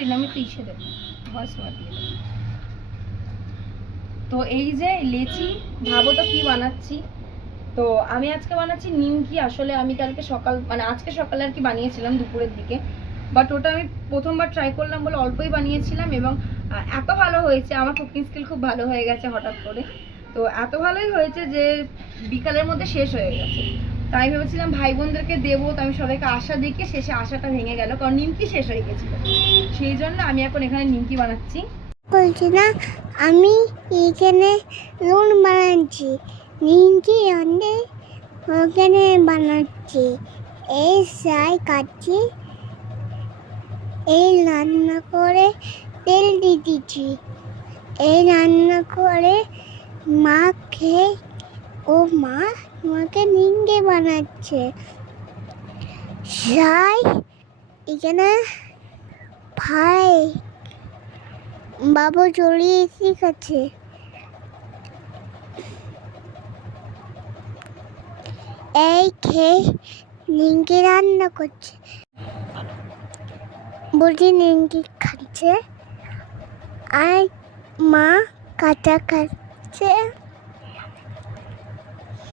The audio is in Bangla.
বলি না, আমি তো ইসে দেবো, ভয়েস ওভার দিয়ে দেবো। তো এই যে লেচি, ভাবো তো কি বানাচ্ছি। তো আমি আজকে বানাচ্ছি নিমকি। আসলে আমি কালকে সকাল মানে আজকে সকালে আর কি বানিয়েছিলাম দুপুরের দিকে, বাট ওটা আমি প্রথমবার ট্রাই করলাম বলে অল্পই বানিয়েছিলাম, এবং এত ভালো হয়েছে, আমার কুকিং স্কিল খুব ভালো হয়ে গেছে হঠাৎ করে। তো এত ভালোই হয়েছে যে বিকালের মধ্যে শেষ হয়ে গেছে। তাই ভেবেছিলাম ভাই বোনদেরকে দেবো, তো আমি সবাইকে আশা দেখে শেষে আশাটা ভেঙে গেল, কারণ নিমকি শেষ হয়ে গেছিলো। সেই জন্য আমি এখন এখানে নিমকি বানাচ্ছি। বলছি না, আমি এখানে নুন বানাচ্ছি, নিমকি অনেক ওখানে বানাচ্ছি, এই সাই কাটছি, এই রান্না করে তেল দিয়ে দিচ্ছি, এই রান্না করে মা খেয়ে ও মা আমাকে নিমকি বানাচ্ছে। সাই এখানে ভাই বাবু চলে এসে গেছে, এই খেয়ে নিমকি রান্না করছে, বলছি নিমকি খাচ্ছে, আর মা কাঁচা খাচ্ছে।